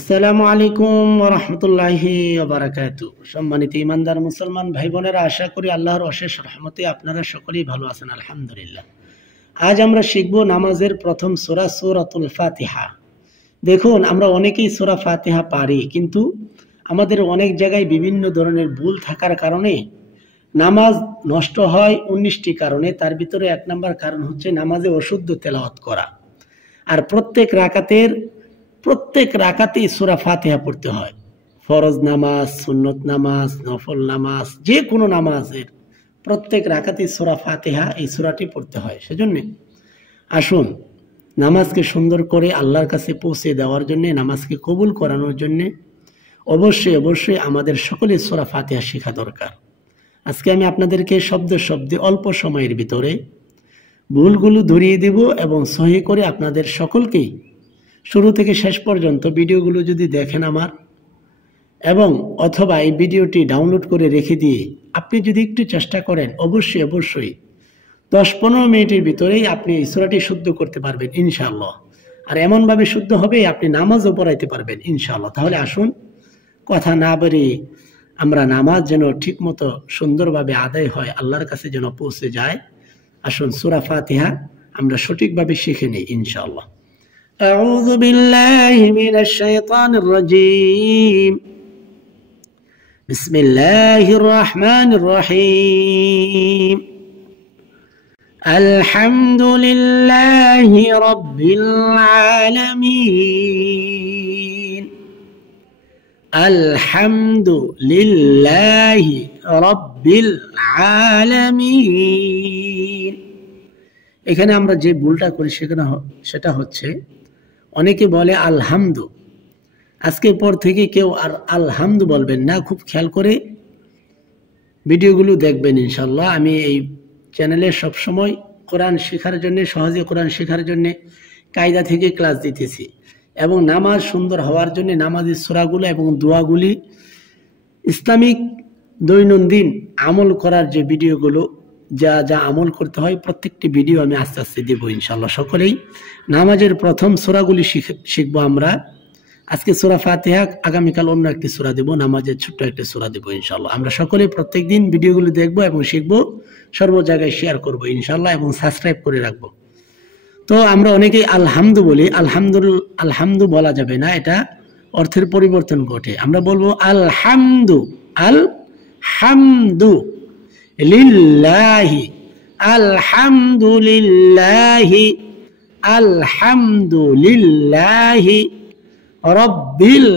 আসসালামু আলাইকুম ওয়া রাহমাতুল্লাহি ওয়া বারাকাতুহু। সম্মানিত ঈমানদার মুসলমান ভাই বোনেরা, আশা করি আল্লাহর অশেষ রহমতে আপনারা সকলেই ভালো আছেন আলহামদুলিল্লাহ। আজ আমরা শিখব নামাজের প্রথম সূরা সূরাতুল ফাতিহা। দেখুন, আমরা অনেকেই সূরা ফাতিহা পারি, কিন্তু আমাদের অনেক জায়গায় বিভিন্ন ধরনের ভুল থাকার কারণে নামাজ নষ্ট হয় 19টি কারণে। তার ভিতরে 1 নম্বর কারণ হচ্ছে নামাজে অশুদ্ধ তেলাওয়াত করা। আর প্রত্যেক রাকাতেই সূরা ফাতিহা পড়তে হয়। ফরজ নামাজ, সুন্নত নামাজ, নফল নামাজ, যে কোনো নামাজের প্রত্যেক রাকাতেই সূরা ফাতিহা, এই সূরাটি পড়তে হয়। সেজন্য আসুন, নামাজকে সুন্দর করে আল্লাহর কাছে পৌঁছে দেওয়ার জন্য, নামাজকে কবুল করানোর জন্য অবশ্যই আমাদের সকলে সূরা ফাতিহা শেখা দরকার। আজকে আমি আপনাদেরকে শব্দে অল্প সময়ের ভিতরে ভুলগুলো ধরিয়ে দেব এবং সহি করে আপনাদের সকলকেই শুরু থেকে শেষ পর্যন্ত ভিডিওগুলো যদি দেখেন আমার, এবং অথবা এই ভিডিওটি ডাউনলোড করে রেখে দিয়ে আপনি যদি একটু চেষ্টা করেন, অবশ্যই 10-15 মিনিটের ভিতরেই আপনি এই সূরাটি শুদ্ধ করতে পারবেন ইনশাআল্লাহ। আর এমনভাবে শুদ্ধ হবে আপনি নামাজও পড়াইতে পারবেন ইনশাআল্লাহ। তাহলে আসুন, কথা না বাড়িয়ে আমরা নামাজ যেন ঠিকমতো সুন্দরভাবে আদায় হয়, আল্লাহর কাছে যেন পৌঁছে যায়, আসুন সূরা ফাতিহা আমরা সঠিকভাবে শিখে নিই ইনশাআল্লাহ। أعوذ بالله من الشيطان الرجيم. بسم الله الرحمن الرحيم. الحمد لله رب العالمين. الحمد لله رب العالمين. এখানে আমরা যে ভুলটা করি সেটা হচ্ছে, অনেকে বলে আলহামদু। আজকের পর থেকে কেউ আর আলহামদু বলবেন না। খুব খেয়াল করে ভিডিওগুলো দেখবেন ইনশাল্লাহ। আমি এই চ্যানেলে সবসময় কোরআন শেখার জন্য, সহজে কোরআন শেখার জন্য কায়দা থেকে ক্লাস দিতেছি, এবং নামাজ সুন্দর হওয়ার জন্য নামাজের সূরাগুলো এবং দোয়াগুলি, ইসলামিক দৈনন্দিন আমল করার যে ভিডিওগুলো, যা আমল করতে হয়, প্রত্যেকটি ভিডিও আমি আস্তে আস্তে দেবো ইনশাল্লাহ। সকলেই নামাজের প্রথম সূরাগুলি শিখবো আমরা। আজকে সূরা ফাতিহা, আগামীকাল অন্য একটি সূরা দেব, নামাজের ছোট্ট একটি সূরা দেবো ইনশাল্লাহ। আমরা সকলে প্রত্যেকদিন ভিডিওগুলো দেখবো এবং শিখবো, সর্ব জায়গায় শেয়ার করবো ইনশাল্লাহ, এবং সাবস্ক্রাইব করে রাখবো। তো আমরা অনেকেই আলহামদু বলি। আলহামদু বলা যাবে না, এটা অর্থের পরিবর্তন ঘটে। আমরা বলবো আলহামদু লিল্লাহি, আলহামদুলিল্লাহি, আলহামদুলিল্লাহি রব্বিল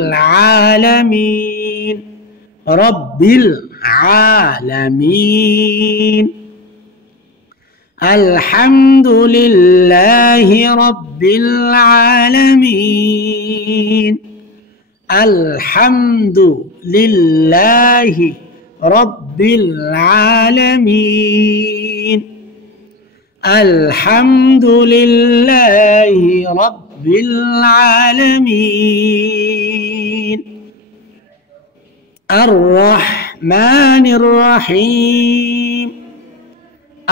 আলামিন, রব্বিল আলামিন, আলহামদুলিল্লাহি রব্বিল আলামিন, আলহামদুলিল্লাহি রব্বিল আলামিন, আলহামদুলিল্লাহি রব্বিল আলামিন, আর রহমানির রহিম,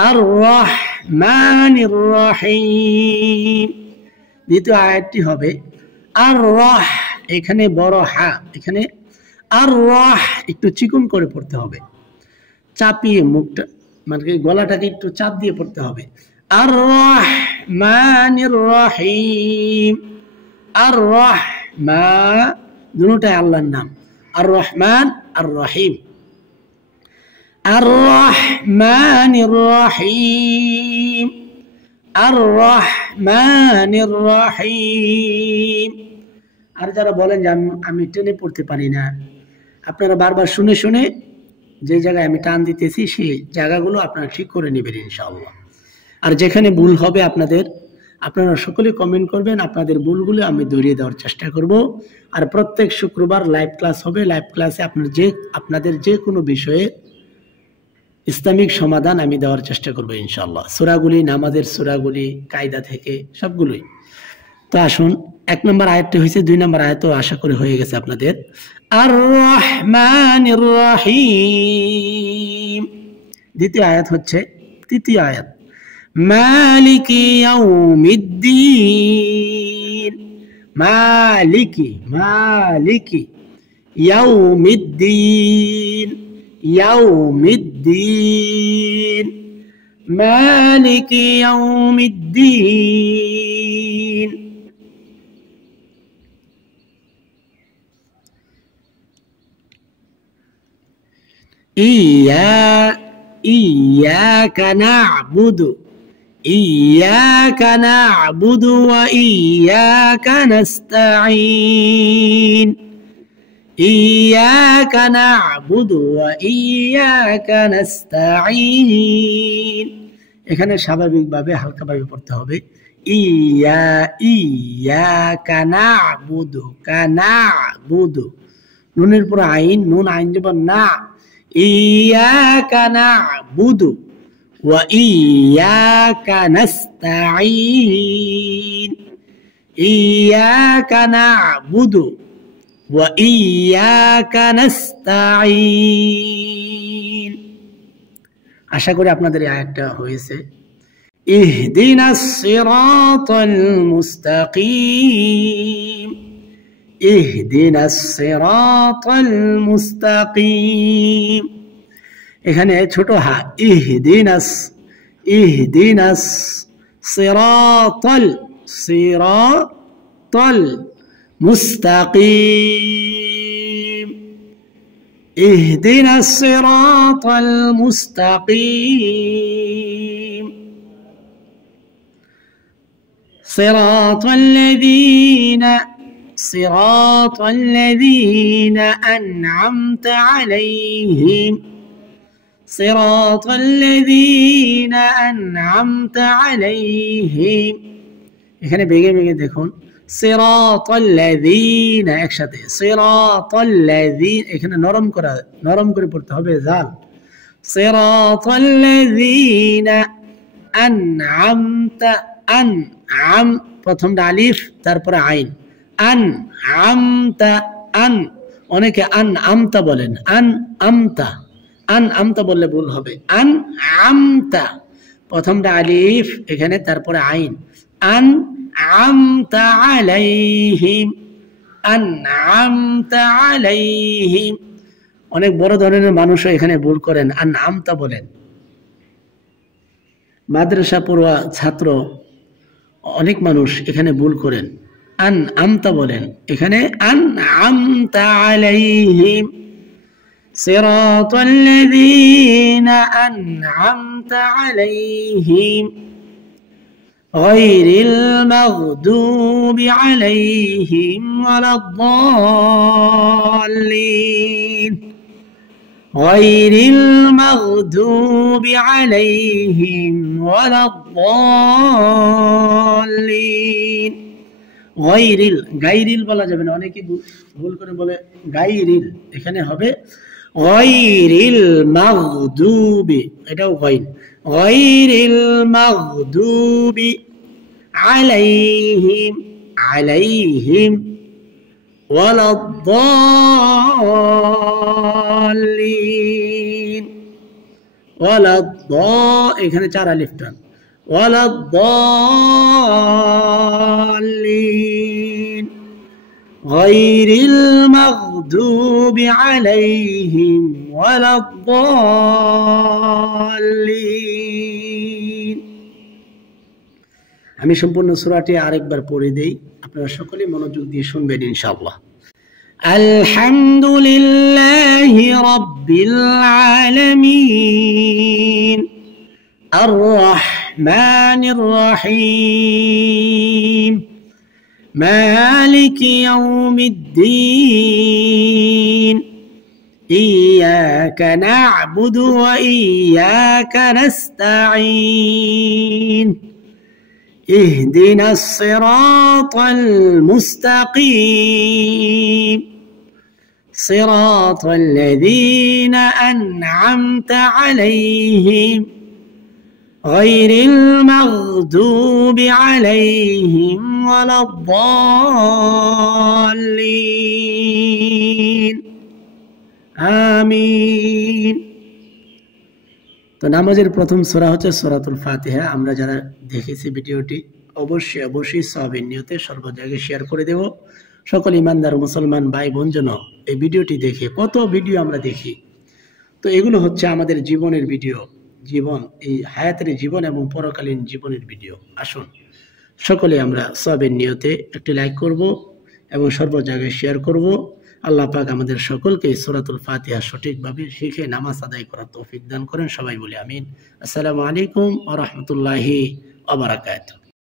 আর রহমানির রহিম। দ্বিতীয় আয়াতটি হবে আর রহ, এখানে বড় হা, এখানে আর রহ একটু চিকন করে পড়তে হবে, চাপিয়ে মুখটা, মানে গলাটাকে একটু চাপ দিয়ে পড়তে হবে। আর রহমানির রহিম, আর রহমান, দুটোটাই আল্লাহর নাম, আর রহমান আর রহিম, আর রহমানির রহিম, আর রহমানির রহিম। আর যারা বলেন যে আমি টেনে পড়তে পারি না, আপনারা বারবার শুনে শুনে যে জায়গায় আমি টান দিতেছি সেই জায়গাগুলো আপনারা ঠিক করে নেবেন ইনশাআল্লাহ। আর যেখানে ভুল হবে আপনারা সকলে কমেন্ট করবেন, আপনাদের ভুলগুলো আমি ধরিয়ে দেওয়ার চেষ্টা করব। আর প্রত্যেক শুক্রবার লাইভ ক্লাস হবে। লাইভ ক্লাসে আপনাদের যে কোনো বিষয়ে ইসলামিক সমাধান আমি দেওয়ার চেষ্টা করব ইনশাআল্লাহ। সূরাগুলি, নামাজের সূরাগুলি, কায়দা থেকে সবগুলোই। তো আসুন, 1 নম্বর আয়াতটি হয়েছে, 2 নম্বর আয়াতও আশা করি হয়ে গেছে আপনাদের। আর রহমানির রহিম। দ্বিতীয় আয়াত হচ্ছে, তৃতীয় আয়াত, মালিকি ইয়াউমিদ্দিন, মালিকি মালিকি ইয়াউমিদ্দিন ইয়াউমিদ্দিন মালিকি ইয়াউমিদ্দিন ইয়্যাকা না'বুদু إياك نعبد وإياك نستعين إياك نعبد وإياك نستعين এখানে স্বাভাবিকভাবে হালকাভাবে পড়তে হবে ইয়াকা না'বুদু কানা'বুদু নুনের পর আইন নুন আইন জবর না ইয়াকা না'বুদু وإياك نستعين إياك نعبد وإياك نستعين আশা করি আপনাদের এই আয়াতটা হয়েছে ইহদিনাস সিরাতাল মুস্তাকিম ইহদিনাস সিরাতাল মুস্তাকিম এখানে ছোট হা ইহদিনাস ইহদিনাস সিরাতাল সিরাতাল মুস্তাকিম ইহদিনাস সিরাতাল মুস্তাকিম সিরাতাল লাযীনা আন'আমতা আলাইহিম صراط الذين أنعمت عليهم এখানে বেগে বেগে দেখুন صراط الذين একসাথে صراط الذين এখানে নরম করে পড়তে হবে জাল صراط الذين أنعمت أنعم প্রথমটা আলিফ তারপরে আইন أنعمت أن অনেকে أنعمت বলেন أنعمت আমতা বললে ভুল হবে আমতা প্রথমটা আলিফ এখানে তারপরে আইন আমতা আলাইহিম আমতা আলাইহিম অনেক বড় ধরনের মানুষও এখানে ভুল করেন আমতা বলেন মাদ্রাসা পড়ুয়া ছাত্র অনেক মানুষ এখানে ভুল করেন আমতা বলেন এখানে আমতা আলাইহিম صراط الذين أنعمت عليهم غير المغضوب عليهم ولا الضالين غير المغضوب عليهم ولا الضالين গাইরিল বলা যাবে না অনেকে ভুল করে বলে গাইরিল এখানে হবে গাইরিল মাগদুবি এটাও গাইন গাইরিল মাগদুবি আলাইহিম ওয়ালাদ-দাল্লিন এখানে চার আলিফ টান ওয়ালাদ-দাল্লিন গায়রিল মাগদুবি আলাইহিম ওয়ালাদ-দাল্লিন আমি সম্পূর্ণ সূরাটি আরেকবার পড়ে দেই আপনারা সকলে মনোযোগ দিয়ে শুনবেন ইনশাআল্লাহ আলহামদুলিল্লাহি রাব্বিল আলামিন আর-রাহমানির রহিম মালিকি ইয়াউমিদ্দিন ইয়্যাকা না'বুদু ওয়া ইয়্যাকা নাস্তাঈন اهدنا الصراط المستقيم صراط الذين أنعمت عليهم غير المغضوب عليهم ولا الضالين آمين তো নামাজের প্রথম সূরা হচ্ছে সূরাতুল ফাতিহা আমরা যারা দেখেছি ভিডিওটি অবশ্যই অবশ্যই সওয়াবের নিয়তে সর্ব জায়গায় শেয়ার করে দেব। সকল ইমানদার মুসলমান ভাই বোন যেন এই ভিডিওটি দেখে, কত ভিডিও আমরা দেখি, তো এগুলো হচ্ছে আমাদের জীবনের ভিডিও, জীবন, এই হায়াতের জীবন এবং পরকালীন জীবনের ভিডিও। আসুন সকলে আমরা সওয়াবের নিয়তে একটি লাইক করব এবং সর্ব জায়গায় শেয়ার করব। আল্লাহ পাক আমাদের সকলকে সূরাতুল ফাতিহা সঠিকভাবে শিখে নামাজ আদায় করার তৌফিক দান করেন। সবাই বলি আমিন। আসসালামু আলাইকুম ওয়া রাহমাতুল্লাহি ওয়া বারাকাতুহু।